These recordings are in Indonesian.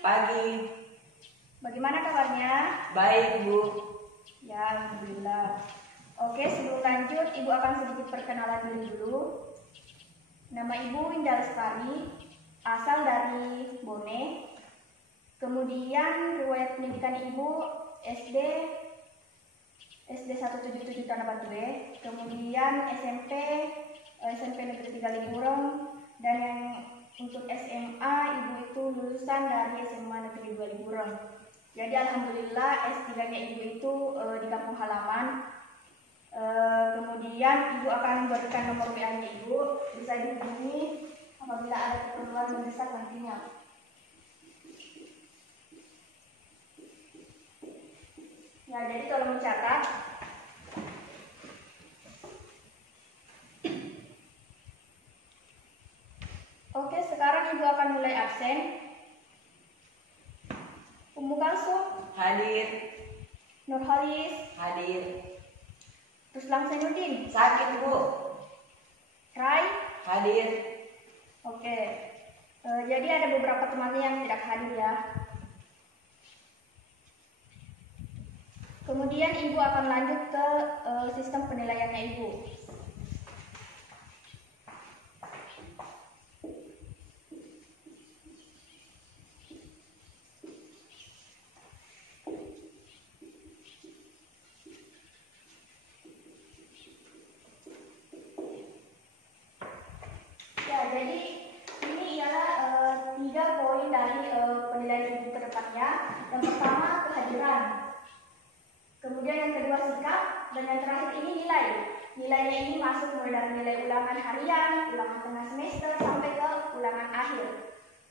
Pagi. Bagaimana kabarnya? Baik, Bu. Ya, alhamdulillah. Oke, sebelum lanjut, Ibu akan sedikit perkenalan diri dulu. Nama Ibu Indah Lestari, asal dari Bone. Kemudian riwayat pendidikan Ibu SD 177 Tanah Batu B, kemudian SMP Negeri 3 Ligurong, dan yang untuk SMA Ibu itu lulusan dari SMA Negeri 2 Ligurong. Jadi alhamdulillah S3-nya Ibu itu di kampung halaman. Kemudian Ibu akan memberikan nomor WA-nya Ibu, bisa dihubungi apabila ada keperluan mendesak nantinya. Ya, jadi tolong mencatat. Oke, sekarang Ibu akan mulai absen. Ummu Kalsum Hadir. Nurhalis Hadir. Ruslan Zainuddin Sakit, Bu. Rai. Hadir. Oke. Jadi ada beberapa temannya yang tidak hadir ya. Kemudian Ibu akan lanjut ke sistem penilaiannya Ibu. Ya, jadi ini ialah 3 poin dari penilaian Ibu ke depannya. Yang pertama kehadiran. Kemudian yang kedua sikap, dan yang terakhir ini nilai. Nilainya ini masuk mulai dari nilai ulangan harian, ulangan tengah semester, sampai ke ulangan akhir.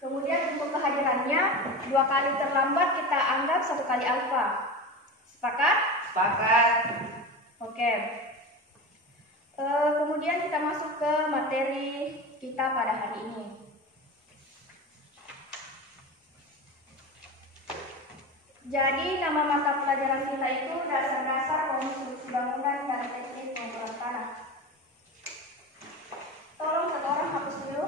Kemudian untuk kehadirannya, 2 kali terlambat kita anggap 1 kali alfa. Sepakat? Sepakat. Oke. Kemudian kita masuk ke materi kita pada hari ini. Jadi nama mata pelajaran kita itu dasar-dasar konstruksi bangunan dan teknik pengumpulan tanah. Tolong satu orang hapus dulu.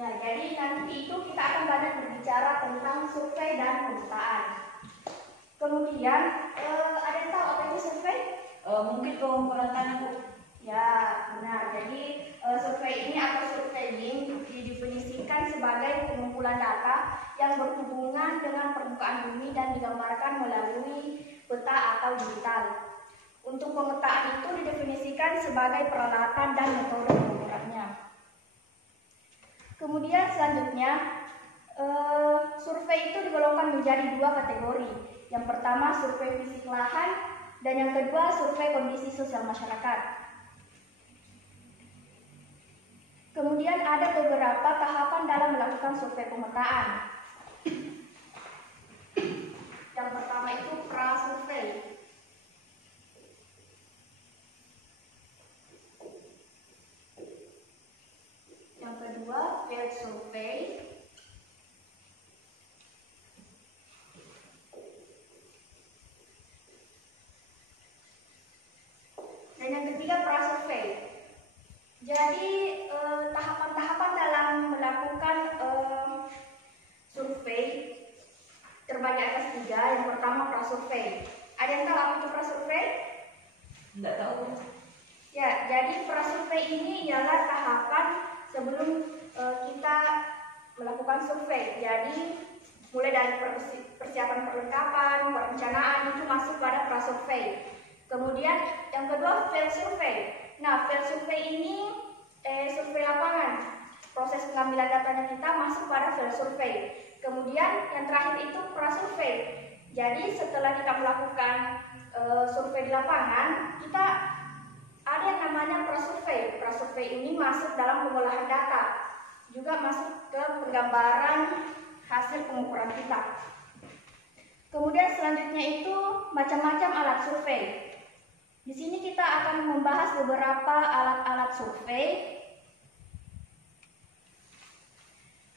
Ya, jadi nanti itu kita akan banyak berbicara tentang survei dan pemetaan. Kemudian, ada yang tahu apa itu survei? Mungkin pengumpulan tanah, Bu. Ya, benar. Jadi, survei ini atau surveying didefinisikan sebagai pengumpulan data yang berhubungan dengan permukaan bumi dan digambarkan melalui peta atau digital. Untuk pemetaan itu didefinisikan sebagai peralatan dan metode pengukurannya. Kemudian selanjutnya, survei itu digolongkan menjadi 2 kategori. Yang pertama survei fisik lahan, dan yang kedua survei kondisi sosial masyarakat. Kemudian ada beberapa tahapan dalam melakukan survei pemetaan. Yang pertama itu prasurvei. Yang kedua field survey. Dan yang ketiga prasurvei. Jadi tahapan-tahapan dalam melakukan survei terbagi atas 3. Yang pertama prasurvei. Ada yang tahu apa itu prasurvei? Tidak tahu. Ya, jadi prasurvei ini ialah tahapan sebelum kita melakukan survei. Jadi mulai dari persiapan perlengkapan, perencanaan itu masuk pada prasurvei. Kemudian yang kedua field survey. Nah, field survey ini survei lapangan. Proses pengambilan datanya kita masuk pada field survey. Kemudian yang terakhir itu prasurvei. Jadi setelah kita melakukan survei di lapangan, kita ada yang namanya prasurvei. Prasurvei ini masuk dalam pengolahan data. juga masuk ke penggambaran hasil pengukuran kita. Kemudian selanjutnya itu macam-macam alat survei. Di sini kita akan membahas beberapa alat-alat survei.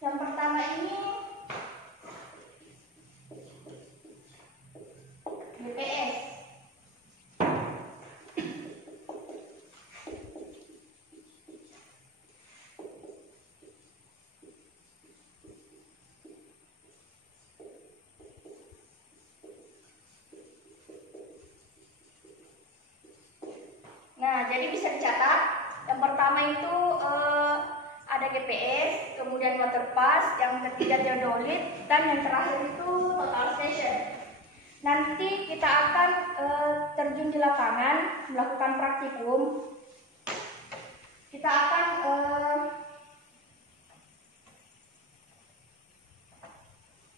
Yang pertama ini GPS. Nah, jadi bisa dicatat. Yang pertama itu ada GPS, kemudian water pass, yang ketiga theodolit, dan yang terakhir itu total station. Nanti kita akan terjun di lapangan, melakukan praktikum. Kita akan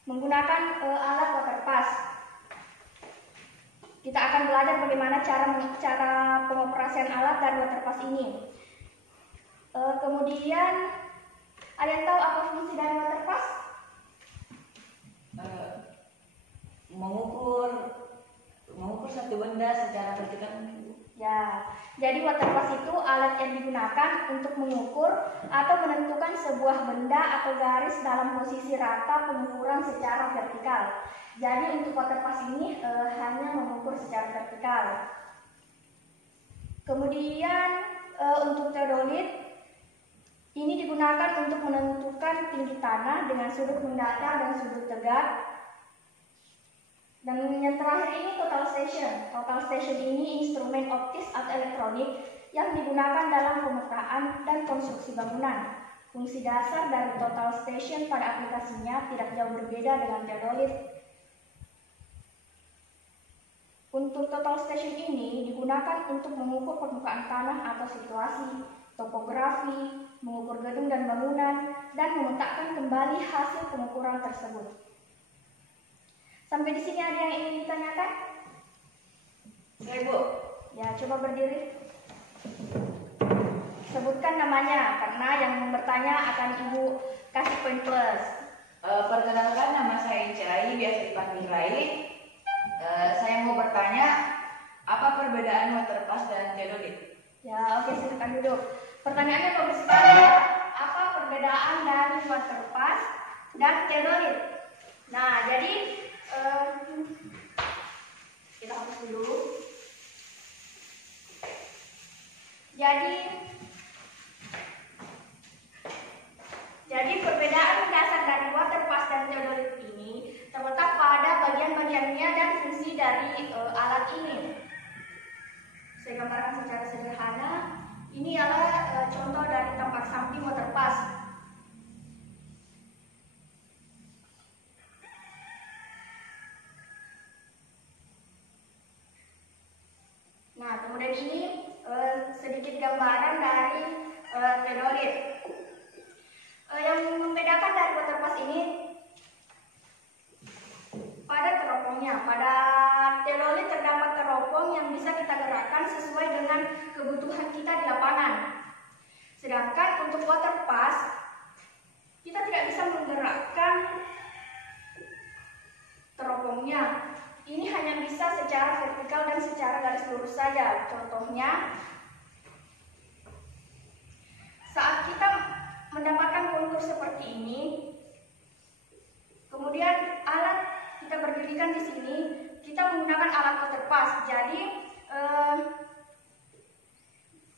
menggunakan alat water pass. Kita akan belajar bagaimana cara pengoperasian alat dan water pass ini. Kemudian, ada yang tahu apa fungsi dari water pass? Mengukur satu benda secara vertikal. Ya, jadi water pass itu alat yang digunakan untuk mengukur atau menentukan sebuah benda atau garis dalam posisi rata pengukuran secara vertikal. Jadi untuk water pass ini hanya mengukur secara vertikal. Kemudian untuk theodolit ini digunakan untuk menentukan tinggi tanah dengan sudut mendatar dan sudut tegak. Dan yang terakhir ini total station. Total station ini instrumen optis atau elektronik yang digunakan dalam pemetaan dan konstruksi bangunan. Fungsi dasar dari total station pada aplikasinya tidak jauh berbeda dengan theodolit. Untuk total station ini digunakan untuk mengukur permukaan tanah atau situasi, topografi, mengukur gedung dan bangunan, dan memetakan kembali hasil pengukuran tersebut. Sampai di sini ada yang ingin ditanyakan? Saya, Bu. Ya, coba berdiri. Sebutkan namanya, karena yang bertanya akan Ibu kasih poin plus. Perkenalkan, nama saya Icai, biasa dipanggil Rai. Saya mau bertanya, apa perbedaan water pass dan theodolit? Ya, oke, silakan duduk. Pertanyaannya bagus sekali ya. Apa perbedaan dari water pass dan theodolit? Nah, jadi kita hapus dulu. Jadi perbedaan dasar dari water pass dan theodolit ini terletak pada bagian-bagiannya dan fungsi dari alat ini. Saya gambarkan secara sederhana. Ini adalah contoh dari tampak samping water pass. Nah, kemudian ini sedikit gambaran dari theodolit. Yang membedakan dari water pass ini pada teropongnya. Pada theodolit terdapat teropong yang bisa kita gerakkan sesuai dengan kebutuhan kita di lapangan. Sedangkan untuk water pass kita tidak bisa menggerakkan teropongnya. Ini hanya bisa secara vertikal dan secara garis lurus saja. Contohnya, saat kita mendapatkan kontur seperti ini, kemudian alat kita berdirikan di sini, kita menggunakan alat water pass. Jadi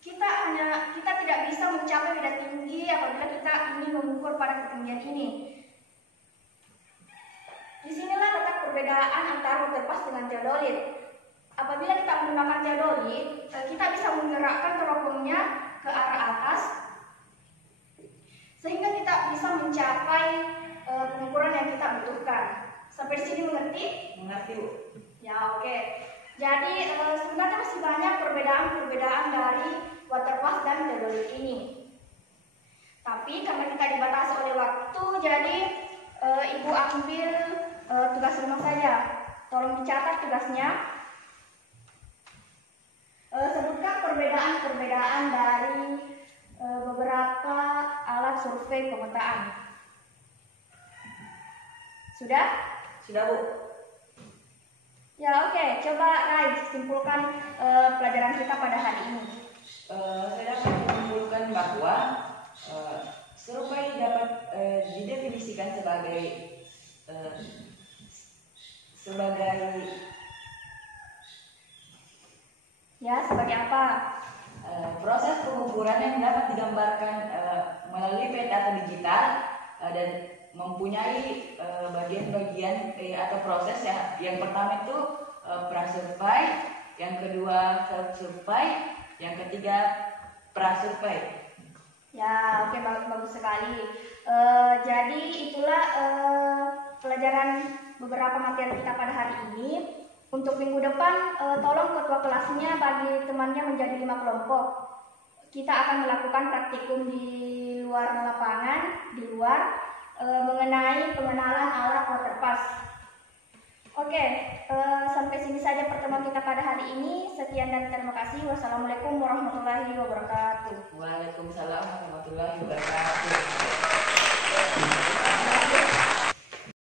kita tidak bisa mencapai beda tinggi apabila kita ingin mengukur pada ketinggian ini. Disinilah letak perbedaan antara water pass dengan theodolit. Apabila kita menggunakan theodolit, kita bisa menggerakkan teropongnya ke arah atas, sehingga kita bisa mencapai pengukuran yang kita butuhkan. Sampai di sini mengerti? Mengerti, Bu. Ya, oke. Jadi sebenarnya masih banyak perbedaan-perbedaan dari water pass dan theodolit ini. Tapi karena kita dibatasi oleh waktu, jadi Ibu ambil tugas rumah saja. Tolong dicatat tugasnya. Sebutkan perbedaan-perbedaan dari beberapa alat alat survei pemetaan. Sudah? Sudah, Bu. Ya, oke. Coba Rai simpulkan pelajaran kita pada hari ini. Saya dapat menyimpulkan bahwa survei dapat didefinisikan sebagai sebagai apa? Proses pengukuran yang dapat digambarkan melalui peta atau digital dan mempunyai bagian-bagian atau proses ya. Yang pertama itu prasurvei, yang kedua self-survey, yang ketiga prasurvei. Ya, oke, bagus sekali. Jadi itulah pelajaran beberapa materi kita pada hari ini. Untuk minggu depan, tolong ketua kelasnya bagi temannya menjadi 5 kelompok. Kita akan melakukan praktikum di luar lapangan, di luar, mengenai pengenalan alat waterpass. Oke, sampai sini saja pertemuan kita pada hari ini. Sekian dan terima kasih. Wassalamualaikum warahmatullahi wabarakatuh. Waalaikumsalam warahmatullahi wabarakatuh.